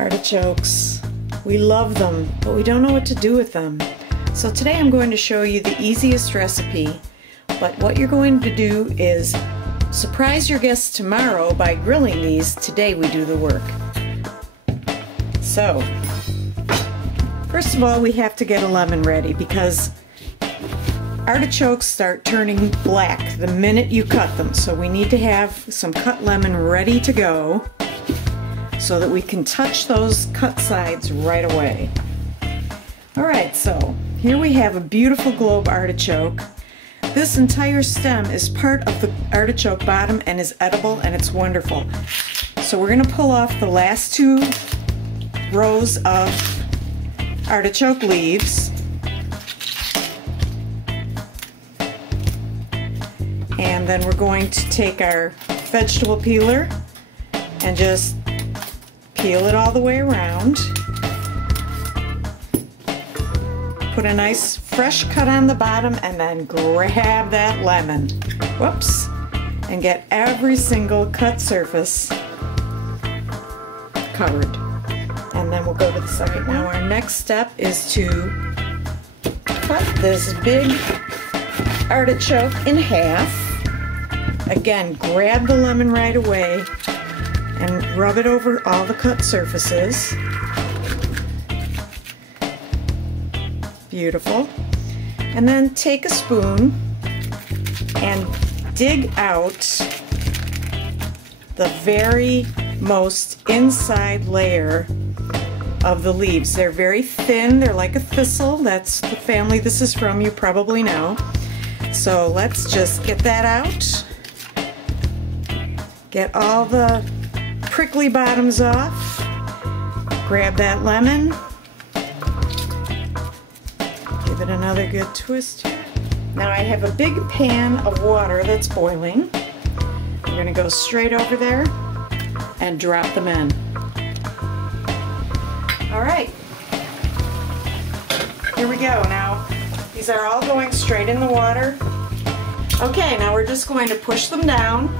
Artichokes. We love them, but we don't know what to do with them. So today I'm going to show you the easiest recipe, but what you're going to do is surprise your guests tomorrow by grilling these. Today we do the work. So, first of all, we have to get a lemon ready because artichokes start turning black the minute you cut them. So we need to have some cut lemon ready to go so that we can touch those cut sides right away. Alright, so here we have a beautiful globe artichoke. This entire stem is part of the artichoke bottom and is edible, and it's wonderful. So we're going to pull off the last two rows of artichoke leaves. And then we're going to take our vegetable peeler and just peel it all the way around. Put a nice fresh cut on the bottom and then grab that lemon. Whoops. And get every single cut surface covered. And then we'll go to the second one. Now our next step is to cut this big artichoke in half. Again, grab the lemon right away and rub it over all the cut surfaces. Beautiful. And then take a spoon and dig out the very most inside layer of the leaves. They're very thin, they're like a thistle. That's the family this is from, you probably know. So let's just get that out. Get all the prickly bottoms off. Grab that lemon. Give it another good twist here. Now I have a big pan of water that's boiling. I'm going to go straight over there and drop them in. Alright, here we go. Now these are all going straight in the water. Okay, now we're just going to push them down,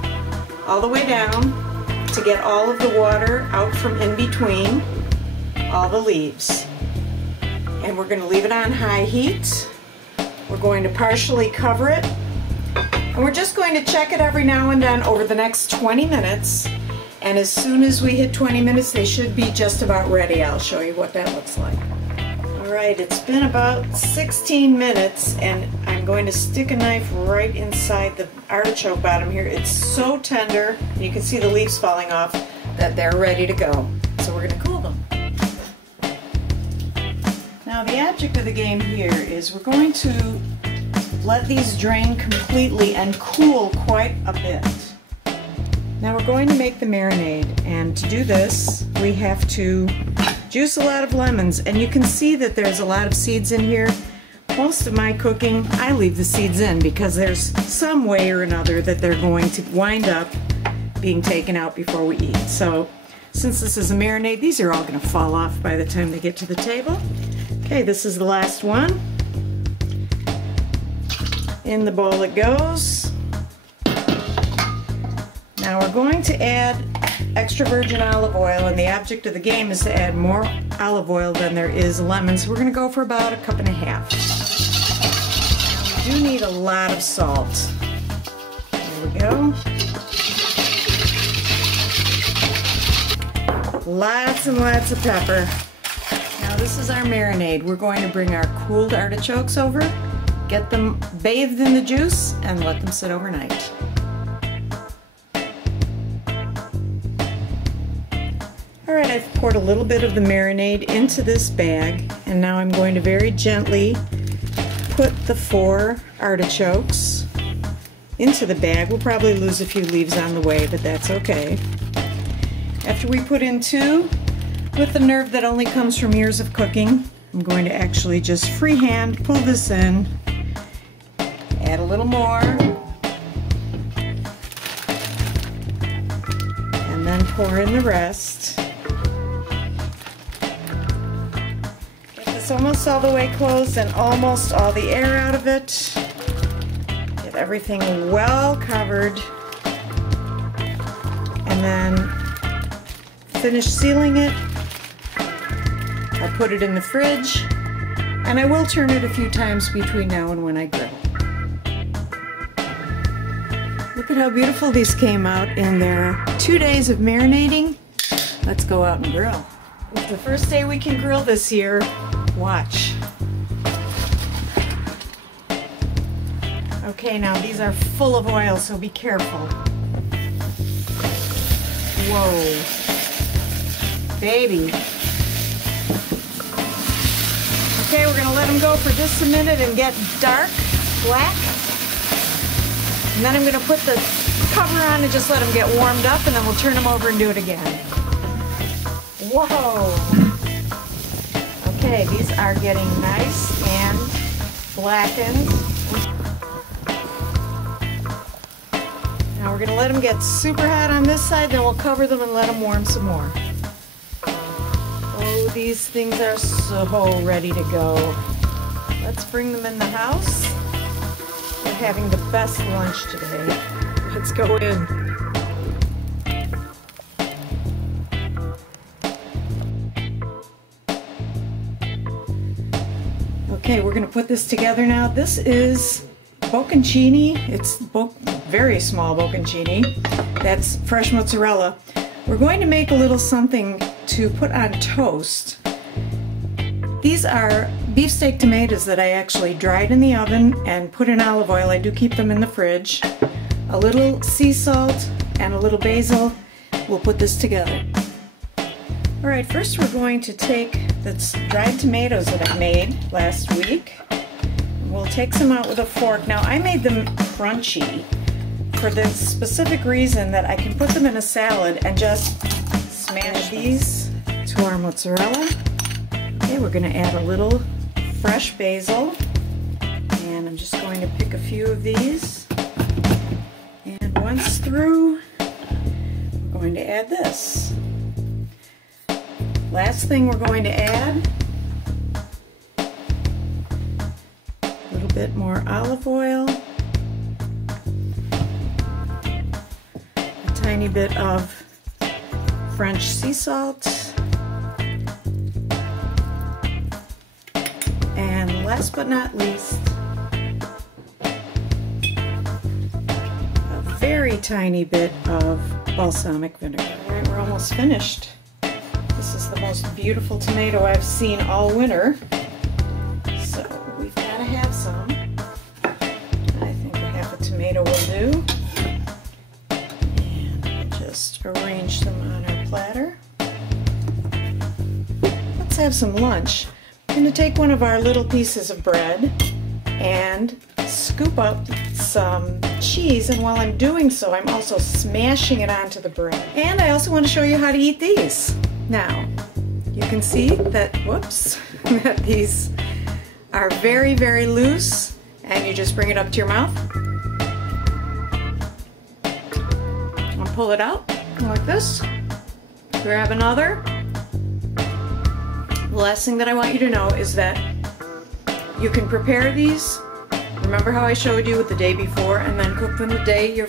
all the way down, to get all of the water out from in between all the leaves. And we're going to leave it on high heat. We're going to partially cover it. And we're just going to check it every now and then over the next 20 minutes. And as soon as we hit 20 minutes, they should be just about ready. I'll show you what that looks like. Alright, it's been about 16 minutes, and I'm going to stick a knife right inside the artichoke bottom here. It's so tender, you can see the leaves falling off, that they're ready to go. So we're going to cool them. Now the object of the game here is we're going to let these drain completely and cool quite a bit. Now we're going to make the marinade, and to do this we have to juice a lot of lemons, and you can see that there's a lot of seeds in here. Most of my cooking I leave the seeds in because there's some way or another that they're going to wind up being taken out before we eat. So since this is a marinade, these are all going to fall off by the time they get to the table. Okay, this is the last one. In the bowl it goes. Now we're going to add extra virgin olive oil, and the object of the game is to add more olive oil than there is lemons. We're going to go for about 1.5 cups. We do need a lot of salt. There we go. Lots and lots of pepper. Now this is our marinade. We're going to bring our cooled artichokes over, get them bathed in the juice, and let them sit overnight. Alright, I've poured a little bit of the marinade into this bag, and now I'm going to very gently put the 4 artichokes into the bag. We'll probably lose a few leaves on the way, but that's okay. After we put in 2, with the nerve that only comes from years of cooking, I'm going to actually just freehand pull this in, add a little more, and then pour in the rest. Almost all the way closed and almost all the air out of it. Get everything well covered, and then finish sealing it I put it in the fridge, and I will turn it a few times between now and when I grill. Look at how beautiful these came out in their 2 days of marinating. Let's go out and grill. It's the first day we can grill this year. Watch. Okay, now these are full of oil, so be careful. Whoa. Baby. Okay, we're gonna let them go for just a minute and get dark, black. And then I'm gonna put the cover on and just let them get warmed up, and then we'll turn them over and do it again. Whoa. Okay, these are getting nice and blackened. Now we're gonna let them get super hot on this side, then we'll cover them and let them warm some more. Oh, these things are so ready to go. Let's bring them in the house. We're having the best lunch today. Let's go in. Okay, we're going to put this together now. This is bocconcini. It's very small bocconcini. That's fresh mozzarella. We're going to make a little something to put on toast. These are beefsteak tomatoes that I actually dried in the oven and put in olive oil. I do keep them in the fridge. A little sea salt and a little basil. We'll put this together. Alright, first we're going to take the dried tomatoes that I made last week. We'll take some out with a fork. Now I made them crunchy for the specific reason that I can put them in a salad and just smash these to our mozzarella. Okay, we're going to add a little fresh basil, and I'm just going to pick a few of these. And once through, we're going to add this. Last thing we're going to add, a little bit more olive oil, a tiny bit of French sea salt, and last but not least, a very tiny bit of balsamic vinegar. All right, we're almost finished. This is the most beautiful tomato I've seen all winter, so we've got to have some. I think half a tomato will do. And we'll just arrange them on our platter. Let's have some lunch. I'm going to take one of our little pieces of bread and scoop up some cheese, and while I'm doing so, I'm also smashing it onto the bread. And I also want to show you how to eat these. Now, you can see that, whoops, that these are very, very loose, and you just bring it up to your mouth. And pull it out like this. Grab another. The last thing that I want you to know is that you can prepare these. Remember how I showed you with the day before, and then cook them the day you're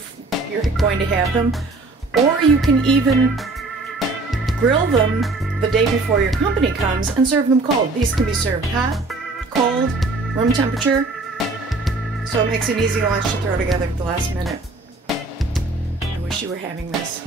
going to have them, or you can even grill them the day before your company comes and serve them cold. These can be served hot, cold, room temperature, so it makes an easy lunch to throw together at the last minute. I wish you were having this.